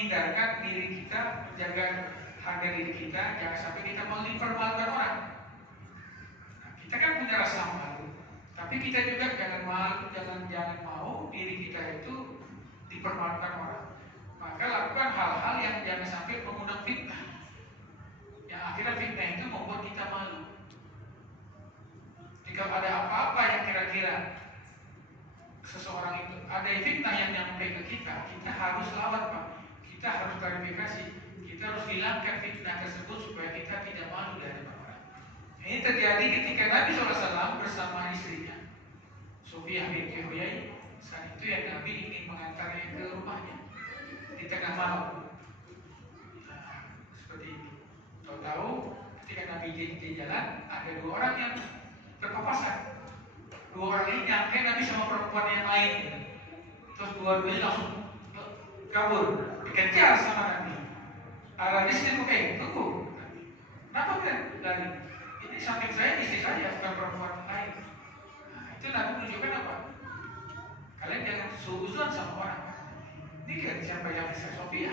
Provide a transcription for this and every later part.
menghindarkan diri kita, menjaga harga diri kita, jangan sampai kita mempermalukan orang. Nah, kita kan punya rasa malu, tapi kita juga jangan malu, jangan mau diri kita itu dipermalukan orang. Maka lakukan hal-hal yang jangan sampai mengundang fitnah. Yang akhirnya fitnah itu membuat kita malu. Jika ada apa-apa yang kira-kira seseorang itu ada fitnah yang nyampe ke kita, kita harus lawan, Pak. Kita harus klarifikasi. Kita harus hilangkan fitnah tersebut supaya kita tidak malu dari orang. Ini terjadi ketika Nabi SAW bersama istrinya, Sofiyah binti Huyai. Saat itu yang Nabi ingin mengantarnya ke rumahnya di tengah malam. Nah, seperti ini. Tahu-tahu ketika Nabi di jalan ada dua orang yang berpapasan. Dua orang ini nyangka Nabi sama perempuan yang lain. Terus dua-duanya langsung kabur, dikejar sama Nabi. Arahnya sini, tunggu. Kenapa kan lari? Ini samping saya, istri saya, bukan perempuan lain. Nah, itu Nabi menunjukkan apa? Kalian jangan suuzon sama orang. Ini lihat siapa yang bisa Sofia.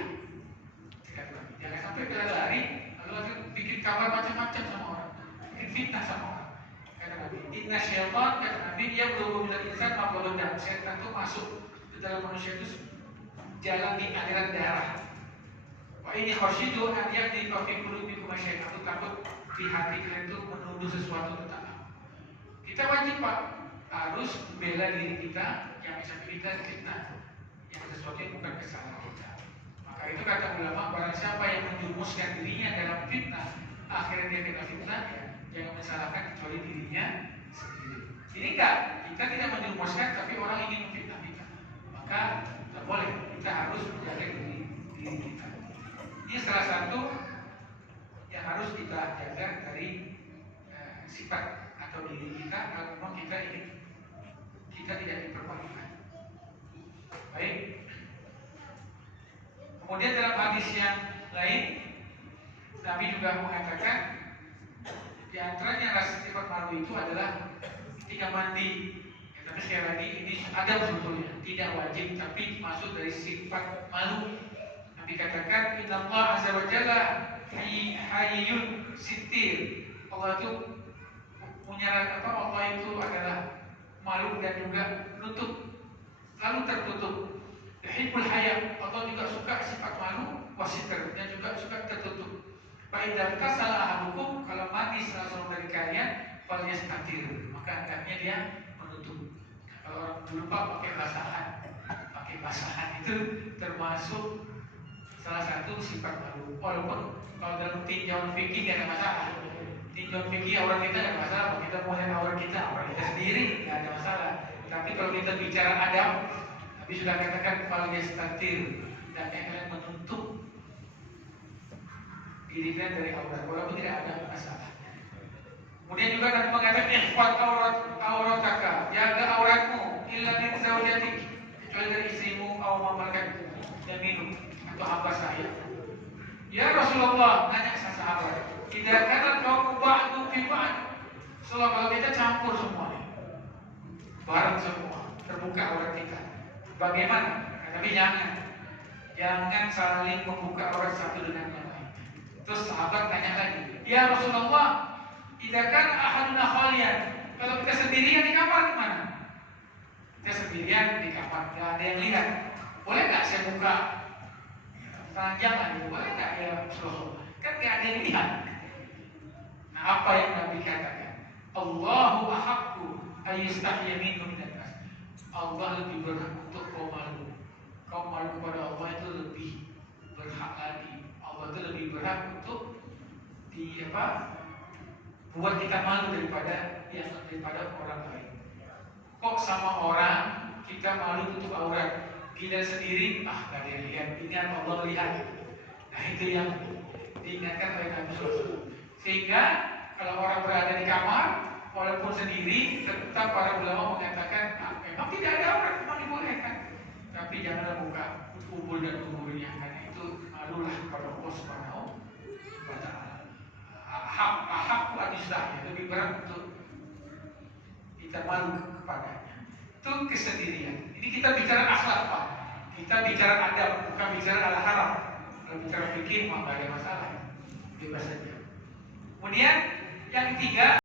Jangan sampai kalian lari, lalu bikin kabar macam-macam sama orang, bikin fitnah sama orang. Kata Nabi, inna syaitan, kata Nabi, dia berhubung dengan insan maqaludam. Syaitan itu masuk ke dalam manusia itu jalan di aliran darah. Wah, ini khasyidu an ya'ti fi qulubikum syai'an. Aku takut di hati kalian itu menuduh sesuatu tentang aku. Kita wajib, Pak, harus membela diri kita, yang bisa kita fitnah, yang sesuatu yang bukan kesalahan kita. Maka itu kata ulama, barang siapa yang menjumuskan dirinya dalam fitnah, akhirnya dia kena fitnah, ya, jangan mensalahkan kecuali dirinya sendiri. Ini enggak, kita tidak menjumuskan, tapi orang ingin memfitnah kita. Maka tidak boleh, kita harus menjaga diri kita. Ini salah satu yang harus kita jaga dari sifat atau diri kita kalau memang kita ingin kita tidak dipermalukan. Baik. Kemudian dalam hadis yang lain, Nabi juga mengatakan di antaranya rasa sifat malu itu adalah ketika mandi. Ya, tapi sekali lagi ini ada sebetulnya, tidak wajib, tapi masuk dari sifat malu. Nabi katakan, Inna Allah azza wa jalla hayyun sittir. Allah itu punya apa? Allah itu adalah malu dan juga nutup, lalu tertutup. Yuhibbul haya, Allah juga suka sifat malu, wasitr, dan juga suka tertutup. Fa'idza tasala ahadukum, kalau mandi salah seorang dari kalian, falyastatir, maka hendaknya dia menutup. Kalau orang lupa pakai basahan itu termasuk salah satu sifat malu. Walaupun kalau dalam tinjauan fikih tidak ada masalah. Tinjauan fikih aurat kita tidak ada masalah. Kita mau lihat aurat kita sendiri tidak ada masalah. Tapi kalau kita bicara adab, Nabi sudah katakan falyastatir, dan kalian menutup diri kalian dari aurat, walaupun tidak ada masalah. Kemudian juga Nabi mengatakan ihfad aurataka, jaga auratmu, illa min zawjatik, kecuali dari istrimu, atau malakat yaminu, atau hamba saya. Ya Rasulullah, nanya sahabat, tidak karena kau ba'du fi ba'd, kalau kita campur semuanya, bareng semua, terbuka aurat kita. Bagaimana? Tapi jangan saling membuka aurat satu dengan yang lain. Terus sahabat tanya lagi, ya Rasulullah, tidak kan ahaduna khalian, kalau kita sendirian di kamar gimana? Kita sendirian di kamar, nggak ada yang lihat. Boleh nggak saya buka telanjangan? Boleh nggak ya Rasulullah? Kan nggak ada yang lihat. Nah, apa yang Nabi katakan? Allahu ahaqqu ayyastahya minhu minan nas. Allah lebih berhak untuk kau malu. Kau malu kepada Allah itu lebih berhak lagi. Allah itu lebih berhak untuk buat kita malu daripada orang lain. Kok sama orang kita malu tutup aurat, kita sendiri gak ada yang lihat, ingat Allah lihat. Nah itu yang diingatkan oleh Nabi SAW. Sehingga kalau orang berada di kamar, walaupun sendiri, tetap para ulama mengatakan memang tidak ada aurat, memang dibolehkan, tapi janganlah buka kubur dan kuburnya, karena itu malulah kepada Allah Subhanahu wa Ta'ala. Ahak adislah, lebih berat untuk kita malu kepadanya. Itu kesendirian. Ini kita bicara akhlak, Pak. Kita bicara adab, bukan bicara al-haram. Kalau bicara fikih mah nggak ada masalah, bebas saja. Kemudian yang ketiga,